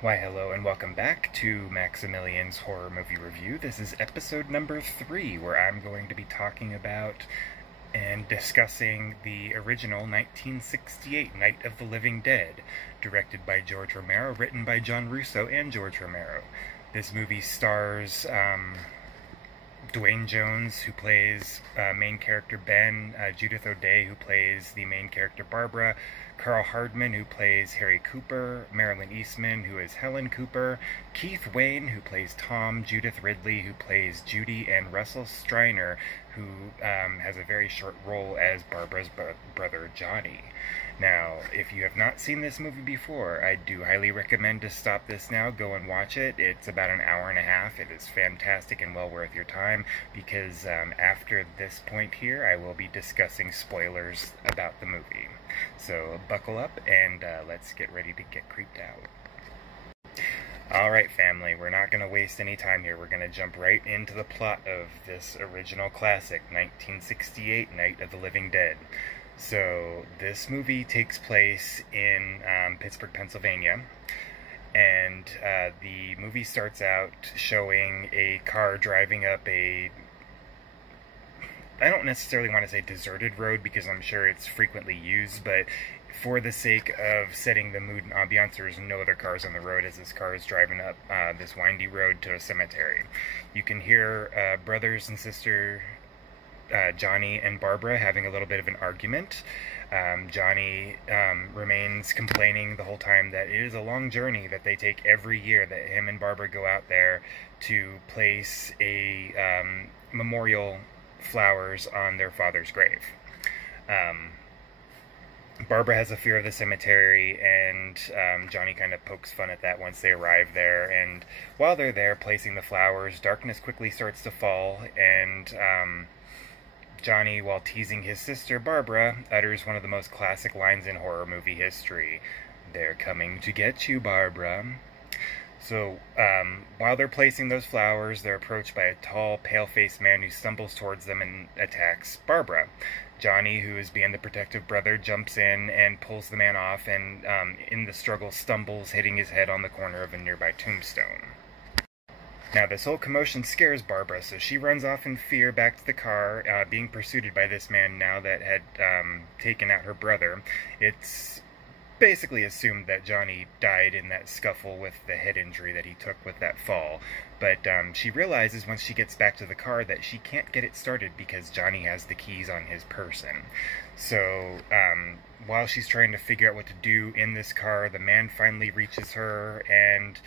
Why, hello and welcome back to Maximilian's Horror Movie Review. This is episode number 3, where I'm going to be talking about and discussing the original 1968 Night of the Living Dead, directed by George Romero, written by John Russo and George Romero. This movie stars Dwayne Jones, who plays main character Ben, Judith O'Dea, who plays the main character Barbara, Carl Hardman, who plays Harry Cooper, Marilyn Eastman, who is Helen Cooper, Keith Wayne, who plays Tom, Judith Ridley, who plays Judy, and Russell Striner, who has a very short role as Barbara's brother Johnny. Now, if you have not seen this movie before, I do highly recommend to stop this now, go and watch it. It's about an hour and a half. It is fantastic and well worth your time, because after this point here, I will be discussing spoilers about the movie. So buckle up and let's get ready to get creeped out. Alright, family, we're not going to waste any time here. We're going to jump right into the plot of this original classic, 1968 Night of the Living Dead. So, this movie takes place in Pittsburgh, Pennsylvania, and the movie starts out showing a car driving up I don't necessarily want to say deserted road, because I'm sure it's frequently used, but for the sake of setting the mood and ambiance, there's no other cars on the road as this car is driving up this windy road to a cemetery. You can hear brothers and sister Johnny and Barbara having a little bit of an argument. Johnny remains complaining the whole time that it is a long journey that they take every year, that him and Barbara go out there to place a memorial flowers on their father's grave. Barbara has a fear of the cemetery, and Johnny kind of pokes fun at that once they arrive there. And while they're there placing the flowers, darkness quickly starts to fall, and Johnny, while teasing his sister Barbara, utters one of the most classic lines in horror movie history. "They're coming to get you, Barbara." So, while they're placing those flowers, they're approached by a tall, pale-faced man who stumbles towards them and attacks Barbara. Johnny, who is being the protective brother, jumps in and pulls the man off, and in the struggle stumbles, hitting his head on the corner of a nearby tombstone. Now, this whole commotion scares Barbara, so she runs off in fear back to the car, being pursued by this man now that had taken out her brother. It's basically assumed that Johnny died in that scuffle with the head injury that he took with that fall. But she realizes once she gets back to the car that she can't get it started because Johnny has the keys on his person. So while she's trying to figure out what to do in this car, the man finally reaches her and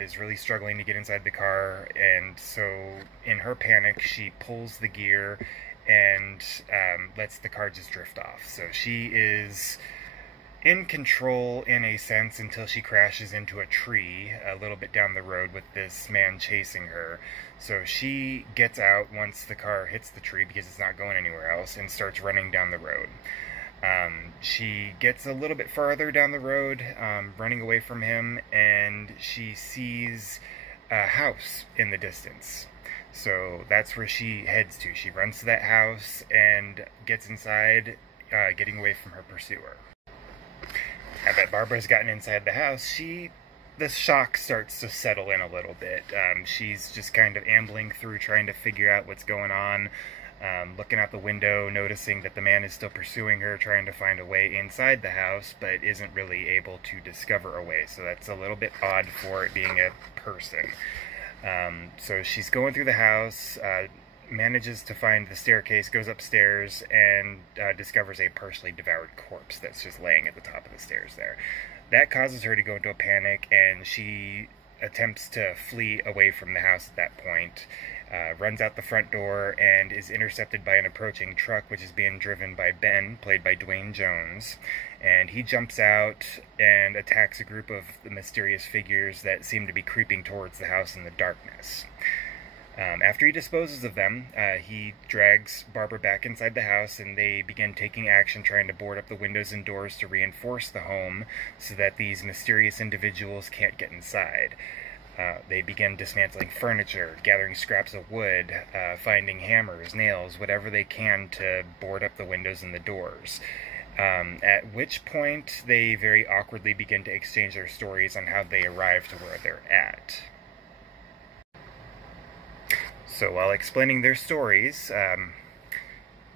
is really struggling to get inside the car. And so in her panic, she pulls the gear and lets the car just drift off. So she is in control in a sense until she crashes into a tree a little bit down the road with this man chasing her. So she gets out once the car hits the tree because it's not going anywhere else, and starts running down the road. She gets a little bit farther down the road, running away from him, and she sees a house in the distance. So that's where she heads to. She runs to that house and gets inside, getting away from her pursuer. Now that Barbara's gotten inside the house, the shock starts to settle in a little bit. She's just kind of ambling through, trying to figure out what's going on, looking out the window, noticing that the man is still pursuing her, trying to find a way inside the house, but isn't really able to discover a way. So that's a little bit odd for it being a person. So she's going through the house, manages to find the staircase, goes upstairs, and discovers a partially devoured corpse that's just laying at the top of the stairs there. That causes her to go into a panic, and she attempts to flee away from the house at that point, runs out the front door, and is intercepted by an approaching truck, which is being driven by Ben, played by Dwayne Jones. And he jumps out and attacks a group of the mysterious figures that seem to be creeping towards the house in the darkness. After he disposes of them, he drags Barbara back inside the house, and they begin taking action trying to board up the windows and doors to reinforce the home so that these mysterious individuals can't get inside. They begin dismantling furniture, gathering scraps of wood, finding hammers, nails, whatever they can to board up the windows and the doors. At which point they very awkwardly begin to exchange their stories on how they arrived to where they're at. So while explaining their stories,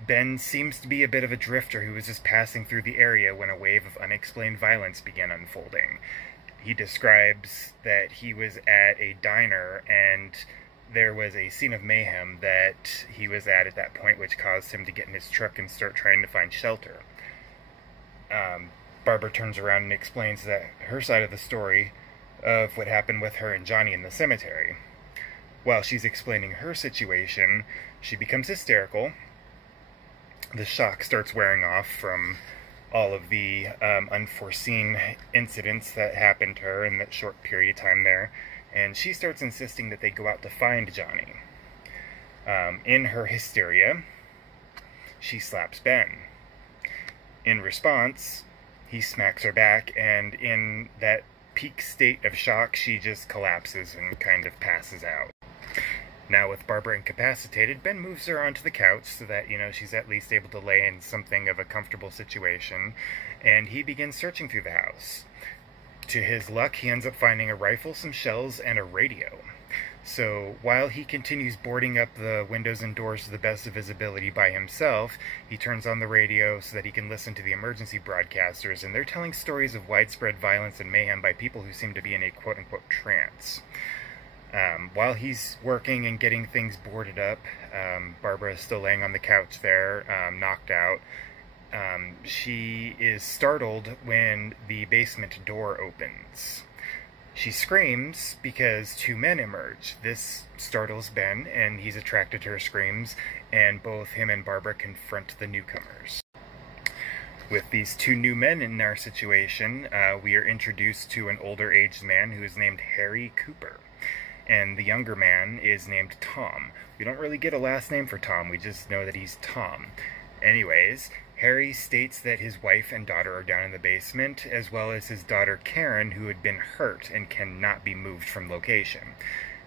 Ben seems to be a bit of a drifter who was just passing through the area when a wave of unexplained violence began unfolding. He describes that he was at a diner and there was a scene of mayhem that he was at that point, which caused him to get in his truck and start trying to find shelter. Barbara turns around and explains that her side of the story of what happened with her and Johnny in the cemetery. While she's explaining her situation, she becomes hysterical. The shock starts wearing off from all of the unforeseen incidents that happened to her in that short period of time there, and she starts insisting that they go out to find Johnny. In her hysteria, she slaps Ben. In response, he smacks her back, and in that peak state of shock, she just collapses and kind of passes out. Now, with Barbara incapacitated, Ben moves her onto the couch so that, she's at least able to lay in something of a comfortable situation, and he begins searching through the house. To his luck, he ends up finding a rifle, some shells, and a radio. So, while he continues boarding up the windows and doors to the best of his ability by himself, he turns on the radio so that he can listen to the emergency broadcasters, and they're telling stories of widespread violence and mayhem by people who seem to be in a quote-unquote trance. While he's working and getting things boarded up, Barbara is still laying on the couch there, knocked out. She is startled when the basement door opens. She screams because two men emerge. This startles Ben, and he's attracted to her screams, and both him and Barbara confront the newcomers. With these two new men in our situation, we are introduced to an older-aged man who is named Harry Cooper, and the younger man is named Tom. We don't really get a last name for Tom, we just know that he's Tom. Anyways, Harry states that his wife and daughter are down in the basement, as well as his daughter Karen, who had been hurt and cannot be moved from location.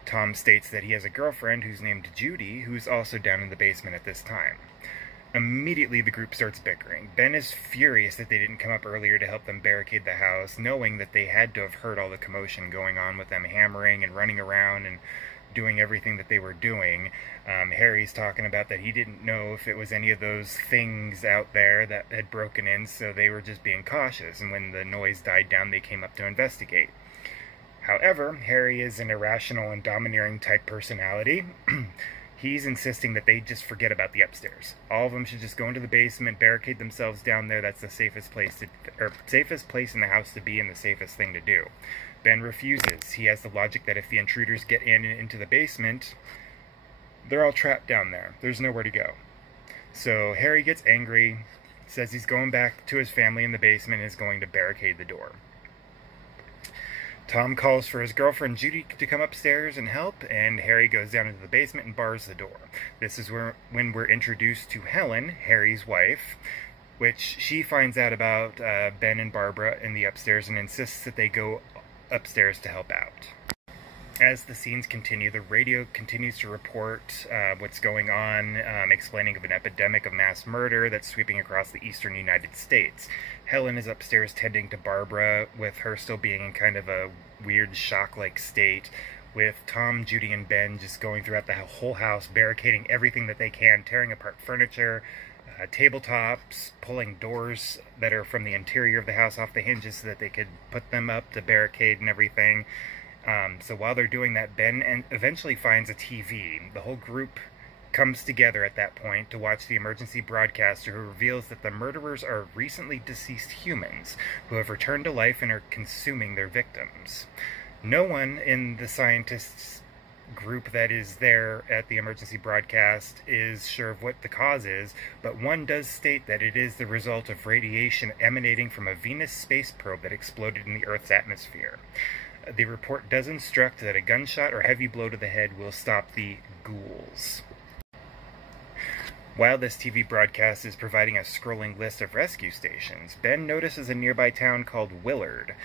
Tom states that he has a girlfriend who's named Judy, who's also down in the basement at this time. Immediately, the group starts bickering. Ben is furious that they didn't come up earlier to help them barricade the house, knowing that they had to have heard all the commotion going on with them hammering and running around and doing everything that they were doing. Harry's talking about that he didn't know if it was any of those things out there that had broken in, so they were just being cautious, and when the noise died down, they came up to investigate. However, Harry is an irrational and domineering type personality. He's insisting that they just forget about the upstairs. All of them should just go into the basement, barricade themselves down there. That's the safest place in the house to be and the safest thing to do. Ben refuses. He has the logic that if the intruders get in and into the basement, they're all trapped down there. There's nowhere to go. So Harry gets angry, says he's going back to his family in the basement and is going to barricade the door. Tom calls for his girlfriend Judy to come upstairs and help, and Harry goes down into the basement and bars the door. This is when we're introduced to Helen, Harry's wife, which she finds out about Ben and Barbara in the upstairs and insists that they go upstairs to help out. As the scenes continue, the radio continues to report what's going on, explaining of an epidemic of mass murder that's sweeping across the eastern United States. Helen is upstairs tending to Barbara, with her still being in kind of a weird shock-like state, with Tom, Judy, and Ben just going throughout the whole house, barricading everything that they can, tearing apart furniture, tabletops, pulling doors that are from the interior of the house off the hinges so that they could put them up to barricade and everything. So while they're doing that, Ben eventually finds a TV. The whole group comes together at that point to watch the emergency broadcaster, who reveals that the murderers are recently deceased humans who have returned to life and are consuming their victims. No one in the scientists' group that is there at the emergency broadcast is sure of what the cause is, but one does state that it is the result of radiation emanating from a Venus space probe that exploded in the Earth's atmosphere. The report does instruct that a gunshot or heavy blow to the head will stop the ghouls. While this TV broadcast is providing a scrolling list of rescue stations, Ben notices a nearby town called Willard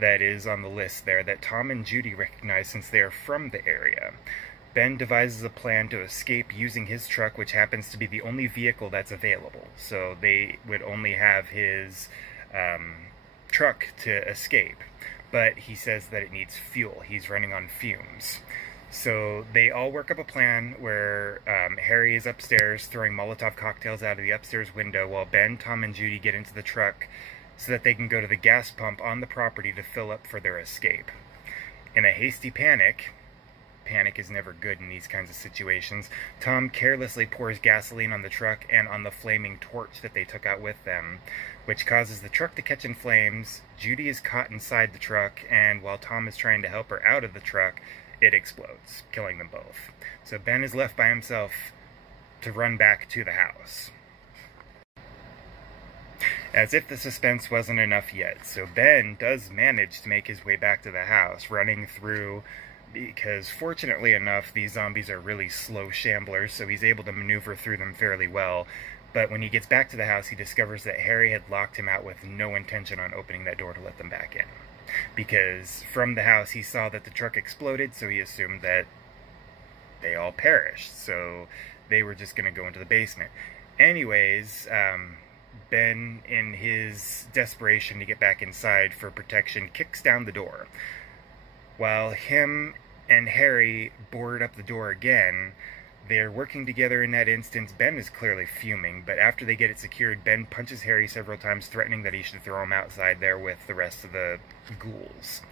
that is on the list there that Tom and Judy recognize since they are from the area. Ben devises a plan to escape using his truck, which happens to be the only vehicle that's available. So they would only have his truck to escape. But he says that it needs fuel. He's running on fumes. So they all work up a plan where Harry is upstairs throwing Molotov cocktails out of the upstairs window while Ben, Tom, and Judy get into the truck so that they can go to the gas pump on the property to fill up for their escape. In a hasty panic is never good in these kinds of situations, Tom carelessly pours gasoline on the truck and on the flaming torch that they took out with them, which causes the truck to catch in flames. Judy is caught inside the truck, and while Tom is trying to help her out of the truck, it explodes, killing them both. So Ben is left by himself to run back to the house. As if the suspense wasn't enough yet, so Ben does manage to make his way back to the house, running through, because fortunately enough, these zombies are really slow shamblers, so he's able to maneuver through them fairly well. But when he gets back to the house, he discovers that Harry had locked him out with no intention on opening that door to let them back in. Because from the house, he saw that the truck exploded, so he assumed that they all perished. So they were just going to go into the basement. Anyways, Ben, in his desperation to get back inside for protection, kicks down the door. While him and Harry board up the door again, they're working together in that instance. Ben is clearly fuming, but after they get it secured, Ben punches Harry several times, threatening that he should throw him outside there with the rest of the ghouls.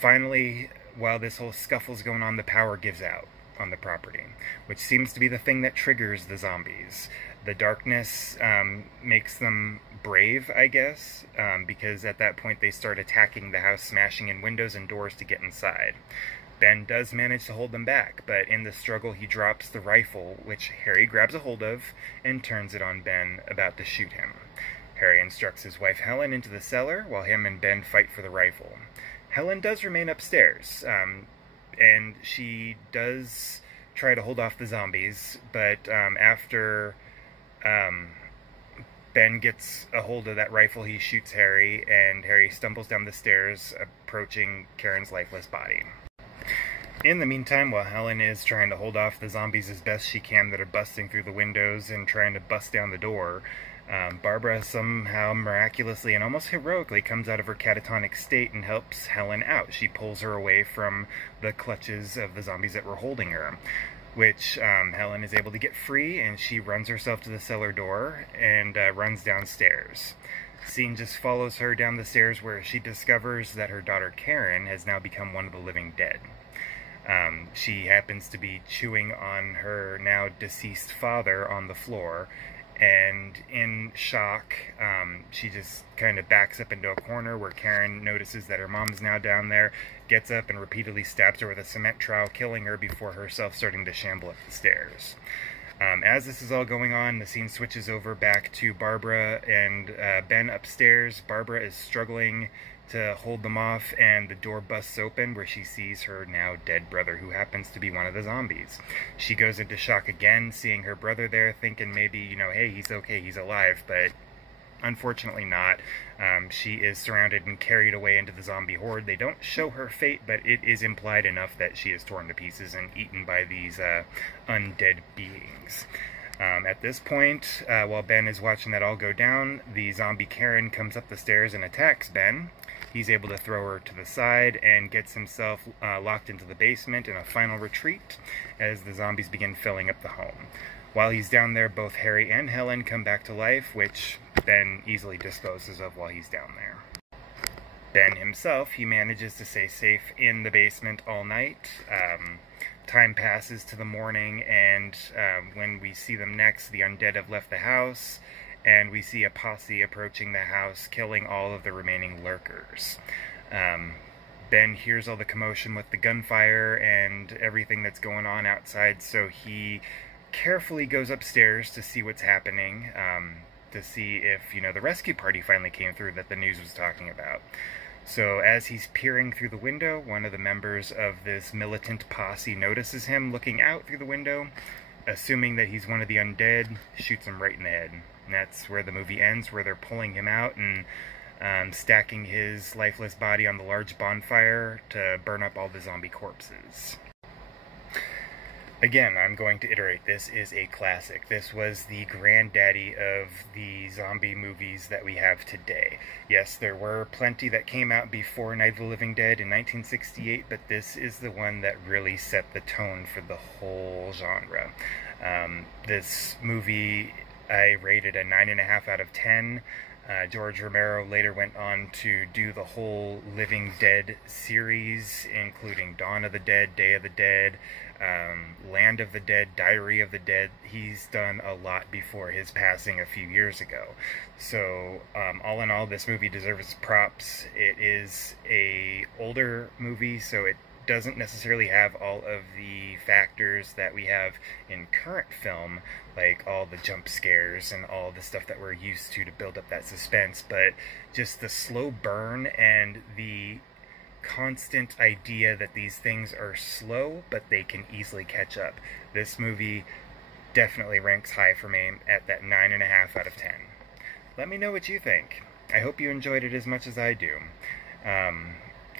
Finally, while this whole scuffle's going on, the power gives out on the property, which seems to be the thing that triggers the zombies. The darkness makes them brave, I guess, because at that point they start attacking the house, smashing in windows and doors to get inside. Ben does manage to hold them back, but in the struggle he drops the rifle, which Harry grabs a hold of and turns it on Ben, about to shoot him. Harry instructs his wife Helen into the cellar, while him and Ben fight for the rifle. Helen does remain upstairs, and she does try to hold off the zombies, but after Ben gets a hold of that rifle, he shoots Harry, and Harry stumbles down the stairs, approaching Karen's lifeless body. In the meantime, while Helen is trying to hold off the zombies as best she can that are busting through the windows and trying to bust down the door, Barbara somehow miraculously and almost heroically comes out of her catatonic state and helps Helen out. She pulls her away from the clutches of the zombies that were holding her, which Helen is able to get free, and she runs herself to the cellar door and runs downstairs. Scene just follows her down the stairs, where she discovers that her daughter Karen has now become one of the living dead. She happens to be chewing on her now deceased father on the floor, and in shock, she just kind of backs up into a corner where Karen notices that her mom's now down there, gets up and repeatedly stabs her with a cement trowel, killing her before herself starting to shamble up the stairs. As this is all going on, the scene switches over back to Barbara and Ben upstairs. Barbara is struggling to hold them off, and the door busts open where she sees her now dead brother, who happens to be one of the zombies. She goes into shock again, seeing her brother there, thinking maybe, hey, he's okay, he's alive, but unfortunately not. She is surrounded and carried away into the zombie horde. They don't show her fate, but it is implied enough that she is torn to pieces and eaten by these undead beings. At this point, while Ben is watching that all go down, the zombie Karen comes up the stairs and attacks Ben. He's able to throw her to the side and gets himself locked into the basement in a final retreat as the zombies begin filling up the home. While he's down there, both Harry and Helen come back to life, which Ben easily disposes of while he's down there. Ben himself, he manages to stay safe in the basement all night. Time passes to the morning, and when we see them next, the undead have left the house, and we see a posse approaching the house, killing all of the remaining lurkers. Ben hears all the commotion with the gunfire and everything that's going on outside, so he carefully goes upstairs to see what's happening, to see if, the rescue party finally came through that the news was talking about. So as he's peering through the window, one of the members of this militant posse notices him looking out through the window, assuming that he's one of the undead, shoots him right in the head. And that's where the movie ends, where they're pulling him out and stacking his lifeless body on the large bonfire to burn up all the zombie corpses. Again, I'm going to iterate, this is a classic. This was the granddaddy of the zombie movies that we have today. Yes, there were plenty that came out before Night of the Living Dead in 1968, but this is the one that really set the tone for the whole genre. This movie, I rated a 9.5 out of 10. George Romero later went on to do the whole Living Dead series, including Dawn of the Dead, Day of the Dead, Land of the Dead, Diary of the Dead. He's done a lot before his passing a few years ago. So, all in all, this movie deserves props. It is a older movie, so it doesn't necessarily have all of the factors that we have in current film, like all the jump scares and all the stuff that we're used to build up that suspense, but just the slow burn and the constant idea that these things are slow, but they can easily catch up. This movie definitely ranks high for me at that 9.5 out of 10. Let me know what you think. I hope you enjoyed it as much as I do.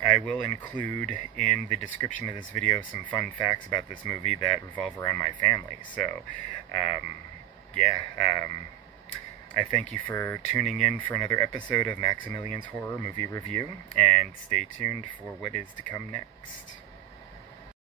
I will include in the description of this video some fun facts about this movie that revolve around my family. So, I thank you for tuning in for another episode of Maximilian's Horror Movie Review, and stay tuned for what is to come next.